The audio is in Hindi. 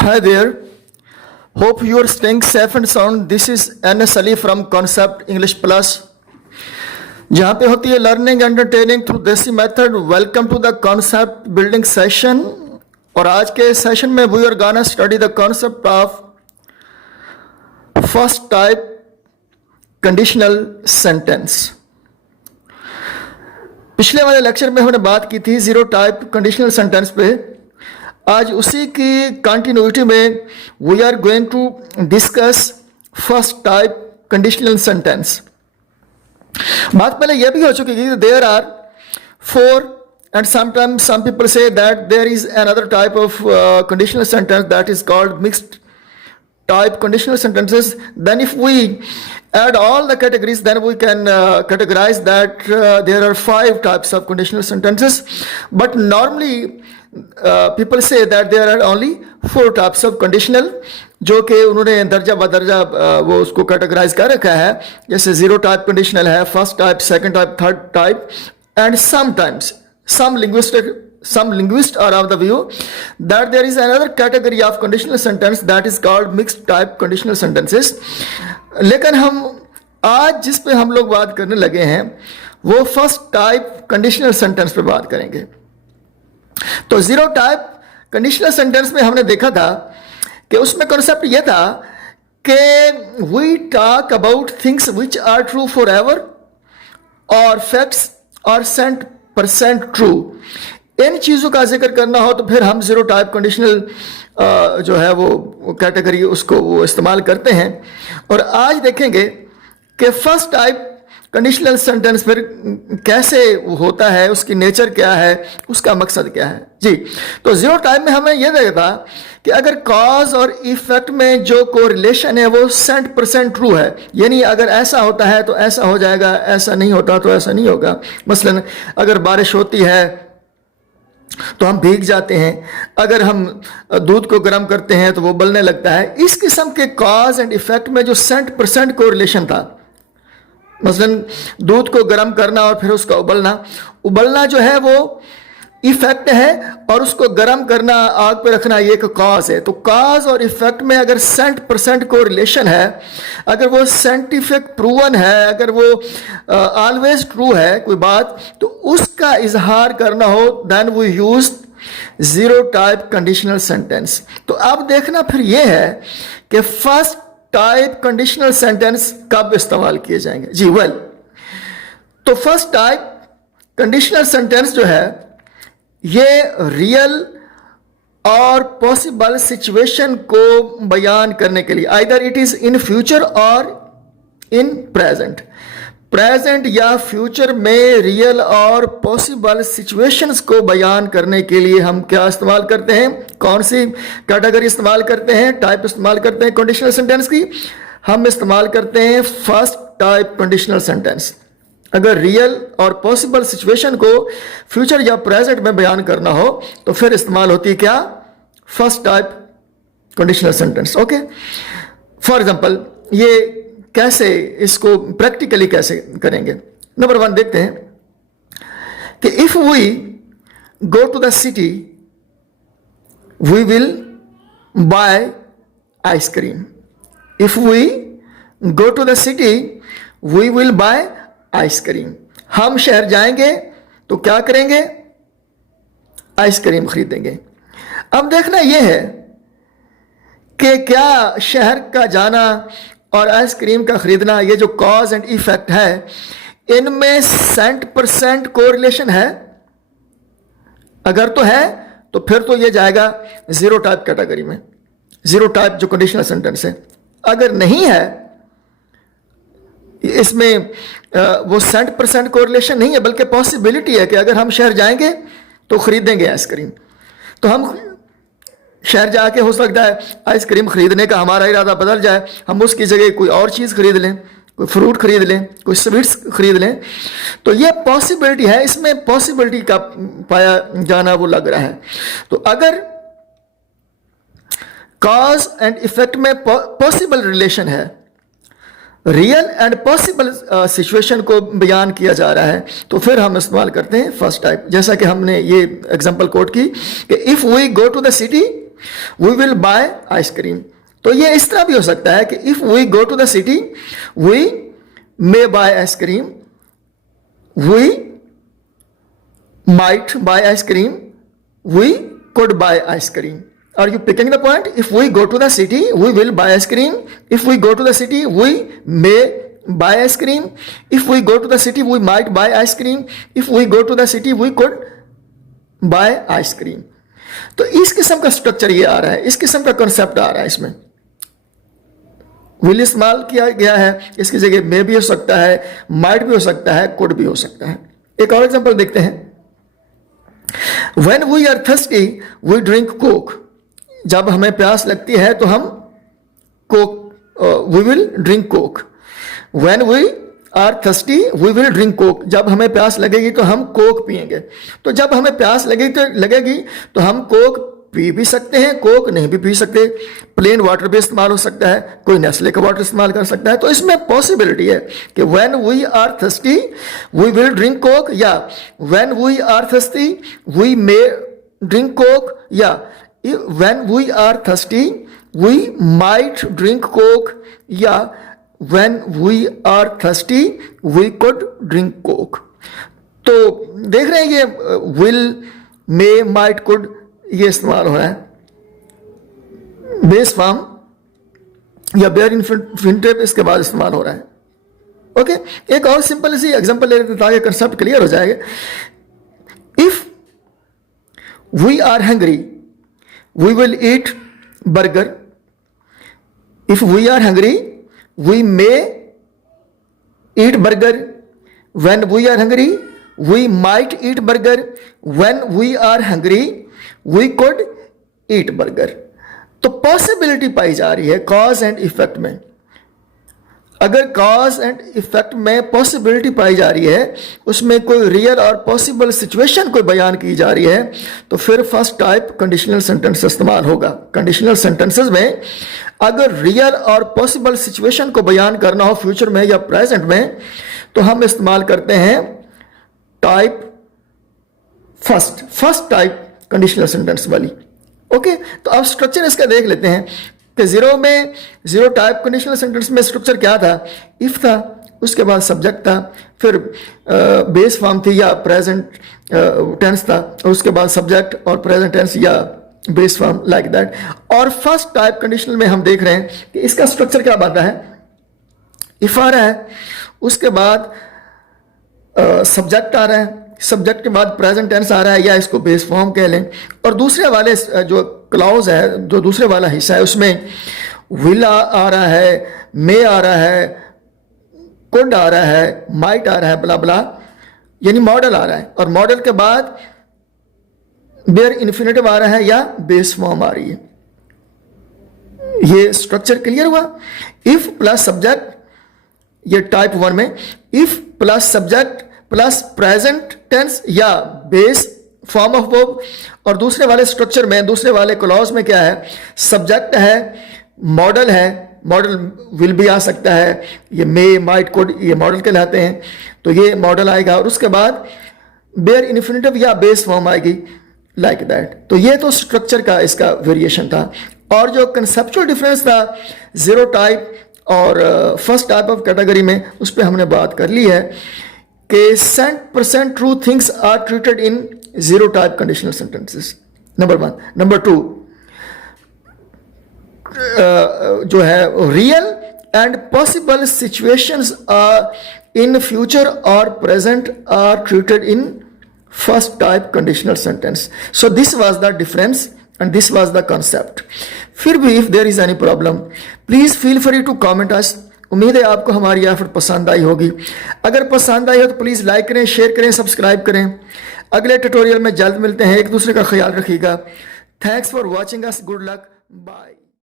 Hi there. Hope you are staying safe and sound. This is NS Ali from Concept English Plus. जहाँ पे होती है learning entertaining through desi method. Welcome to the concept building session. और आज के सेशन में we are gonna study the concept of first type conditional sentence. पिछले वाले लेक्चर में हमने बात की थी जीरो टाइप कंडीशनल सेंटेंस पे. आज उसी की कंटिन्यूटी में we are going to discuss first type conditional sentence. बात पहले यह भी हो चुकी है there are four and sometimes some people say that there is another type of conditional sentence that is called mixed type conditional sentences. Then if we add all the categories, then we can categorize that there are 5 types of conditional sentences. But normally people say that there are only 4 types of conditional, जो कि उन्होंने दर्जा बदर्जा वो उसको कैटेगराइज कर रखा है. जैसे जीरो टाइप कंडीशनल है, first type, second type, third type. And sometimes some linguists are of the view that there is another category of conditional sentence that is called mixed type conditional sentences. लेकिन हम आज जिस पे हम लोग बात करने लगे हैं वो फर्स्ट टाइप कंडीशनल सेंटेंस पे बात करेंगे. तो जीरो टाइप कंडीशनल सेंटेंस में हमने देखा था कि उसमें कॉन्सेप्ट ये था कि we talk about things which are true for ever और फैक्ट्स आर 100% ट्रू. इन चीज़ों का जिक्र करना हो तो फिर हम जीरो टाइप कंडीशनल जो है वो कैटेगरी उसको वो इस्तेमाल करते हैं. और आज देखेंगे कि फर्स्ट टाइप कंडीशनल सेंटेंस फिर कैसे होता है, उसकी नेचर क्या है, उसका मकसद क्या है. जी, तो जीरो टाइप में हमें यह देखा कि अगर कॉज और इफेक्ट में जो कोरिलेशन है वो 100% ट्रू है, यानी अगर ऐसा होता है तो ऐसा हो जाएगा, ऐसा नहीं होता तो ऐसा नहीं होगा. मसलन अगर बारिश होती है तो हम भीग जाते हैं, अगर हम दूध को गर्म करते हैं तो वो उबलने लगता है. इस किस्म के कॉज एंड इफेक्ट में जो 100% कोरिलेशन था, मसलन दूध को गर्म करना और फिर उसका उबलना जो है वो इफेक्ट है और उसको गर्म करना, आग पे रखना, ये एक कॉज है. तो कॉज और इफेक्ट में अगर 100% कोरिलेशन है, अगर वो साइंटिफिक प्रूवन है, अगर वो ऑलवेज ट्रू है कोई बात, तो उसका इजहार करना हो then we use zero type conditional sentence. तो अब देखना फिर ये है कि फर्स्ट टाइप कंडीशनल सेंटेंस कब इस्तेमाल किए जाएंगे. जी वेल, तो फर्स्ट टाइप कंडीशनल सेंटेंस जो है ये रियल और पॉसिबल सिचुएशन को बयान करने के लिए, either it is in future और इन प्रेजेंट या फ्यूचर में रियल और पॉसिबल सिचुएशंस को बयान करने के लिए हम क्या इस्तेमाल करते हैं, कौन सी कैटेगरी इस्तेमाल करते हैं, टाइप इस्तेमाल करते हैं कंडीशनल सेंटेंस की. हम इस्तेमाल करते हैं फर्स्ट टाइप कंडीशनल सेंटेंस. अगर रियल और पॉसिबल सिचुएशन को फ्यूचर या प्रेजेंट में बयान करना हो तो फिर इस्तेमाल होती है क्या, first type conditional sentence. Okay, for example ये कैसे, इसको प्रैक्टिकली कैसे करेंगे. नंबर 1 देखते हैं कि if we go to the city we will buy ice cream. If we go to the city we will buy ice cream. हम शहर जाएंगे तो क्या करेंगे, आइसक्रीम खरीदेंगे. अब देखना यह है कि क्या शहर का जाना और आइसक्रीम का खरीदना, ये जो कॉज एंड इफेक्ट है, इनमें 100% कोरिलेशन है. अगर तो है तो फिर तो ये जाएगा जीरो टाइप कैटेगरी में, जीरो टाइप जो कंडीशनल सेंटेंस है. अगर नहीं है, इसमें वो 100% कोरिलेशन नहीं है, बल्कि पॉसिबिलिटी है कि अगर हम शहर जाएंगे तो खरीदेंगे आइसक्रीम. तो हम शहर जाके हो सकता है आइसक्रीम खरीदने का हमारा इरादा बदल जाए, हम उसकी जगह कोई और चीज़ खरीद लें, कोई फ्रूट खरीद लें, कोई स्वीट्स खरीद लें. तो ये पॉसिबिलिटी है, इसमें पॉसिबिलिटी का पाया जाना वो लग रहा है. तो अगर कॉज एंड इफेक्ट में पॉसिबल रिलेशन है, रियल एंड पॉसिबल सिचुएशन को बयान किया जा रहा है, तो फिर हम इस्तेमाल करते हैं फर्स्ट टाइप. जैसा कि हमने ये एग्जांपल कोट की कि if we go to the city we will buy ice cream. तो ये इस तरह भी हो सकता है कि if we go to the city we may buy ice cream, we might buy ice cream, we could buy ice cream. Are you picking the point? If we go to the city, we will buy ice cream. If we go to the city, we may buy ice cream. If we go to the city, we might buy ice cream. If we go to the city, we could buy ice cream. तो इस किस्म का स्ट्रक्चर ये आ रहा है, इस किस्म का कॉन्सेप्ट आ रहा है। इसमें विल इस्तेमाल किया गया है, इसकी जगह मे भी हो सकता है, माइट भी हो सकता है, कुड भी हो सकता है। एक और एग्जांपल देखते हैं। When we are thirsty, we drink Coke. जब हमें प्यास लगती है तो हम Coke, we will drink Coke. When we are thirsty we will drink Coke. जब हमें प्यास लगेगी तो हम कोक पिएंगे। तो जब हमें प्यास लगेगी तो हम कोक पी भी सकते हैं, कोक नहीं भी पी सकते। प्लेन वाटर भी इस्तेमाल हो सकता है, कोई नेस्ले का वाटर इस्तेमाल कर सकता है। तो इसमें पॉसिबिलिटी है कि when we are thirsty we will drink Coke, या when we are thirsty we may drink Coke, या when we are thirsty we might drink coke, या when we are thirsty we could drink coke। तो देख रहे हैं ये will, may, might, could ये इस्तेमाल हो रहा है। बेस फॉर्म या बेयर इन्फिनिटिव इसके बाद इस्तेमाल हो रहा है। ओके, एक और सिंपल सी एग्जांपल ले लेते हैं ताकि कंसेप्ट क्लियर हो जाएगा। If we are hungry we will eat burger. If we are hungry we may eat burger. When we are hungry we might eat burger. When we are hungry we could eat burger। तो पॉसिबिलिटी पाई जा रही है कॉज एंड इफेक्ट में। अगर कॉज एंड इफेक्ट में पॉसिबिलिटी पाई जा रही है, उसमें कोई रियल और पॉसिबल सिचुएशन कोई बयान की जा रही है, तो फिर फर्स्ट टाइप कंडीशनल सेंटेंस इस्तेमाल होगा। कंडीशनल सेंटेंसेस में अगर रियल और पॉसिबल सिचुएशन को बयान करना हो फ्यूचर में या प्रेजेंट में, तो हम इस्तेमाल करते हैं type first type conditional sentence वाली। ओके, तो अब स्ट्रक्चर इसका देख लेते हैं कि जीरो टाइप कंडीशनल सेंटेंस में स्ट्रक्चर क्या था। इफ था, उसके बाद सब्जेक्ट था, फिर बेस फॉर्म थी या प्रेजेंट टेंस था, और उसके बाद सब्जेक्ट और प्रेजेंट टेंस या बेस फॉर्म, लाइक दैट। और फर्स्ट टाइप कंडीशनल में हम देख रहे हैं कि इसका स्ट्रक्चर क्या बनता है। इफ आ रहा है, उसके बाद सब्जेक्ट आ रहा है, सब्जेक्ट के बाद प्रेजेंट टेंस आ रहा है या इसको बेस फॉर्म कह लें, और दूसरे वाले जो क्लॉज है, जो दूसरे वाला हिस्सा है, उसमें विल आ रहा है, मे आ रहा है, कुड आ रहा है, माइट आ रहा है, ब्ला ब्ला, यानी मॉडल आ रहा है। और मॉडल के बाद बेयर इन्फिनिटिव आ रहा है या बेस फॉर्म आ रही है। ये स्ट्रक्चर क्लियर हुआ। इफ प्लस सब्जेक्ट, ये टाइप 1 में if plus subject plus present tense या बेस फॉर्म ऑफ वर्ब, और दूसरे वाले स्ट्रक्चर में, दूसरे वाले क्लॉज में क्या है, सब्जेक्ट है, मॉडल है, मॉडल विल भी आ सकता है, ये मे, माइट, कुड, ये मॉडल कहलाते हैं। तो ये मॉडल आएगा, और उसके बाद बेयर इन्फिनिटिव या बेस फॉर्म आएगी, लाइक दैट। तो ये तो स्ट्रक्चर का इसका वेरिएशन था। और जो कंसेप्चुअल डिफरेंस था जीरो टाइप और फर्स्ट टाइप ऑफ कैटेगरी में, उस पर हमने बात कर ली है कि 100% true things are treated in zero type conditional sentences, number 1। Number 2 जो है real and possible situations are in future और present are treated in first type conditional sentence. So this was the difference and this was the concept। फिर भी if there is any problem please feel free to comment us। उम्मीद है आपको हमारी एफर्ट पसंद आई होगी। अगर पसंद आई हो तो प्लीज़ लाइक करें, शेयर करें, सब्सक्राइब करें। अगले ट्यूटोरियल में जल्द मिलते हैं। एक दूसरे का ख्याल रखिएगा। Thanks for watching us, good luck, bye.